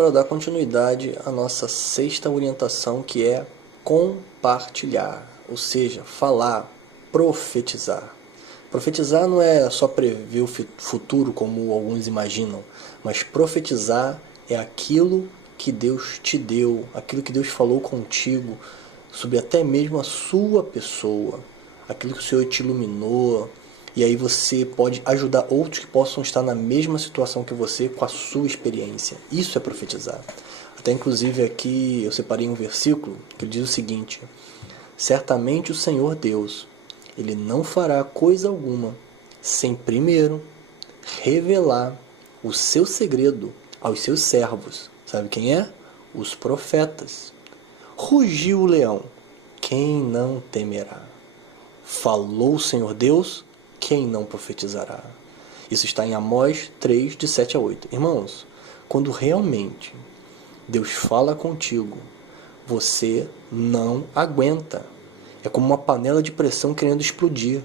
para dar continuidade à nossa sexta orientação, que é compartilhar, ou seja, falar, profetizar. Profetizar não é só prever o futuro como alguns imaginam, mas profetizar é aquilo que Deus te deu, aquilo que Deus falou contigo, sobre até mesmo a sua pessoa, aquilo que o Senhor te iluminou, e aí você pode ajudar outros que possam estar na mesma situação que você com a sua experiência. Isso é profetizar. Até inclusive aqui eu separei um versículo que diz o seguinte: certamente o Senhor Deus, Ele não fará coisa alguma sem primeiro revelar o seu segredo aos seus servos. Sabe quem é? Os profetas. Rugiu o leão, quem não temerá? Falou o Senhor Deus, quem não profetizará? Isso está em Amós 3, de 7 a 8. Irmãos, quando realmente Deus fala contigo, você não aguenta. É como uma panela de pressão querendo explodir.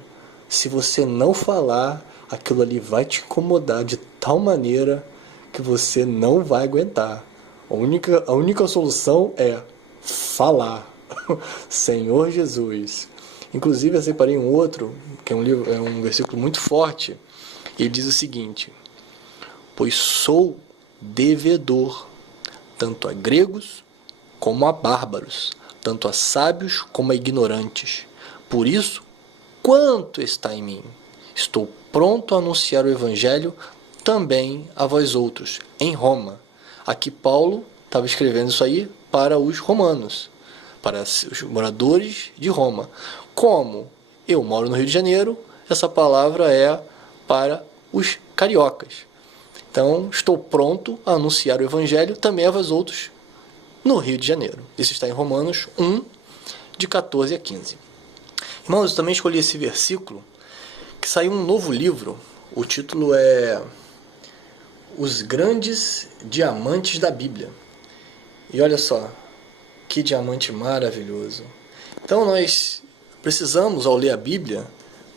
Se você não falar, aquilo ali vai te incomodar de tal maneira que você não vai aguentar. A única solução é falar. Senhor Jesus. Inclusive eu separei um outro, que é um versículo muito forte. Ele diz o seguinte: pois sou devedor, tanto a gregos como a bárbaros, tanto a sábios como a ignorantes. Por isso, quanto está em mim, estou pronto a anunciar o evangelho também a vós outros, em Roma. Aqui Paulo estava escrevendo isso aí para os romanos, para os moradores de Roma. Como eu moro no Rio de Janeiro, essa palavra é para os cariocas. Então, estou pronto a anunciar o evangelho também a vós outros no Rio de Janeiro. Isso está em Romanos 1, de 14 a 15. Irmãos, eu também escolhi esse versículo, que saiu um novo livro. O título é Os Grandes Diamantes da Bíblia. E olha só, que diamante maravilhoso. Então nós precisamos, ao ler a Bíblia,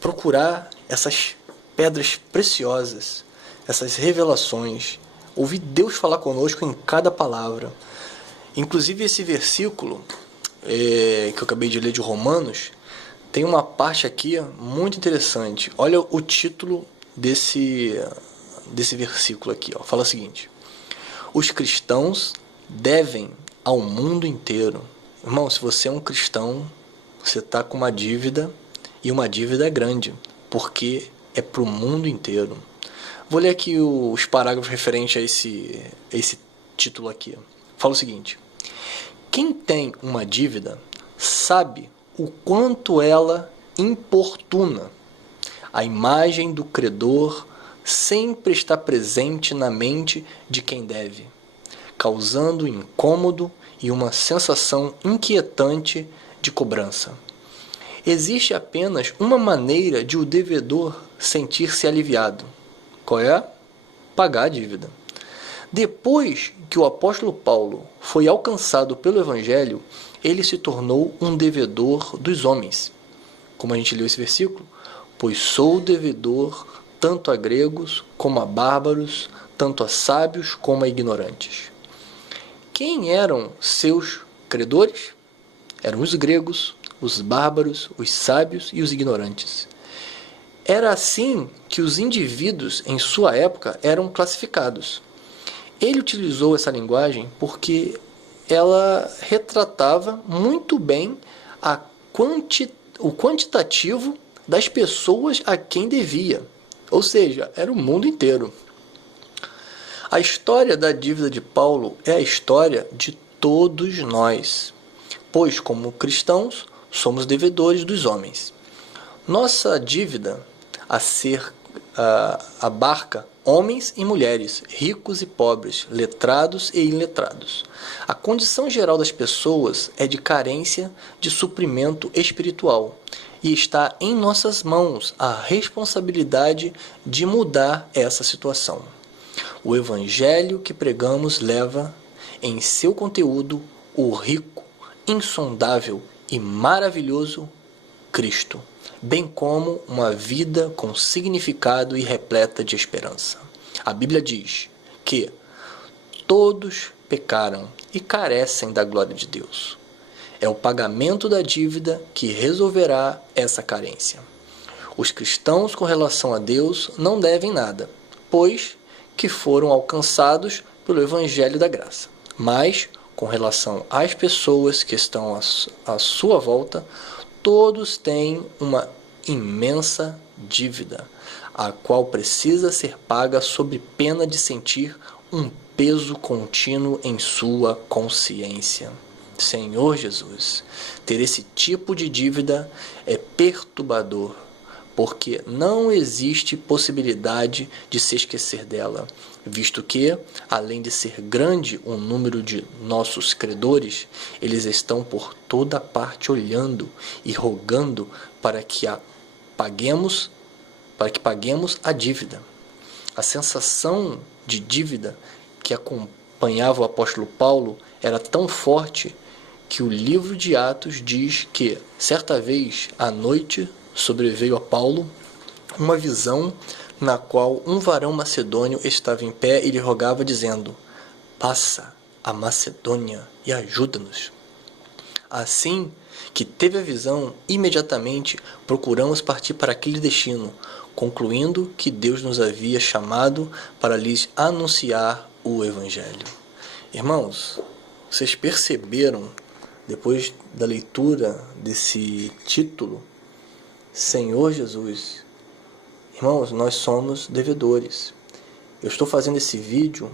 procurar essas pedras preciosas, essas revelações, ouvir Deus falar conosco em cada palavra. Inclusive esse versículo que eu acabei de ler de Romanos, tem uma parte aqui muito interessante. Olha o título desse versículo aqui. Fala o seguinte: os cristãos devem ao mundo inteiro. Irmão, se você é um cristão, você está com uma dívida, e uma dívida grande, porque é para o mundo inteiro. Vou ler aqui os parágrafos referentes a esse título aqui. Fala o seguinte: quem tem uma dívida sabe o quanto ela importuna. A imagem do credor sempre está presente na mente de quem deve, causando incômodo e uma sensação inquietante de cobrança. Existe apenas uma maneira de o devedor sentir-se aliviado. Qual é? Pagar a dívida. Depois que o apóstolo Paulo foi alcançado pelo Evangelho, ele se tornou um devedor dos homens. Como a gente leu esse versículo, pois sou devedor tanto a gregos como a bárbaros, tanto a sábios como a ignorantes. Quem eram seus credores? Eram os gregos, os bárbaros, os sábios e os ignorantes. Era assim que os indivíduos em sua época eram classificados. Ele utilizou essa linguagem porque ela retratava muito bem o quantitativo das pessoas a quem devia. Ou seja, era o mundo inteiro. A história da dívida de Paulo é a história de todos nós, pois, como cristãos, somos devedores dos homens. Nossa dívida abarca homens e mulheres, ricos e pobres, letrados e iletrados. A condição geral das pessoas é de carência de suprimento espiritual, e está em nossas mãos a responsabilidade de mudar essa situação. O evangelho que pregamos leva em seu conteúdo o rico, insondável e maravilhoso Cristo, bem como uma vida com significado e repleta de esperança. A Bíblia diz que todos pecaram e carecem da glória de Deus. É o pagamento da dívida que resolverá essa carência. Os cristãos com relação a Deus não devem nada, pois que foram alcançados pelo Evangelho da Graça. Mas, com relação às pessoas que estão à sua volta, todos têm uma imensa dívida, a qual precisa ser paga sob pena de sentir um peso contínuo em sua consciência. Senhor Jesus, ter esse tipo de dívida é perturbador, porque não existe possibilidade de se esquecer dela, visto que, além de ser grande o número de nossos credores, eles estão por toda parte olhando e rogando para que paguemos a dívida. A sensação de dívida que acompanhava o apóstolo Paulo era tão forte que o livro de Atos diz que, certa vez, à noite, sobreveio a Paulo uma visão na qual um varão macedônio estava em pé e lhe rogava, dizendo: passa a Macedônia e ajuda-nos. Assim que teve a visão, imediatamente procuramos partir para aquele destino, concluindo que Deus nos havia chamado para lhes anunciar o Evangelho. Irmãos, vocês perceberam, depois da leitura desse título, Senhor Jesus? Irmãos, nós somos devedores. Eu estou fazendo esse vídeo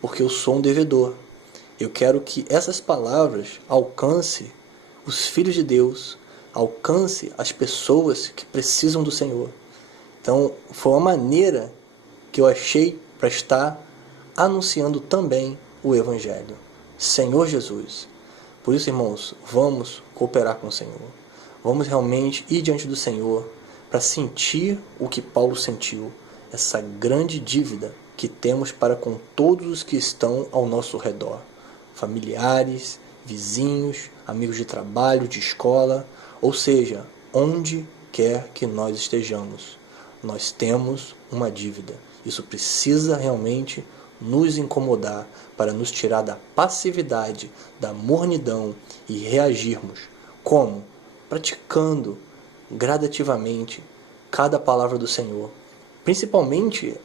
porque eu sou um devedor. Eu quero que essas palavras alcancem os filhos de Deus, alcance as pessoas que precisam do Senhor. Então, foi uma maneira que eu achei para estar anunciando também o Evangelho. Senhor Jesus. Por isso, irmãos, vamos cooperar com o Senhor. Vamos realmente ir diante do Senhor para sentir o que Paulo sentiu, essa grande dívida que temos para com todos os que estão ao nosso redor. Familiares, vizinhos, amigos de trabalho, de escola, ou seja, onde quer que nós estejamos, nós temos uma dívida. Isso precisa realmente nos incomodar para nos tirar da passividade, da mornidão e reagirmos. Como? Praticando gradativamente cada palavra do Senhor, principalmente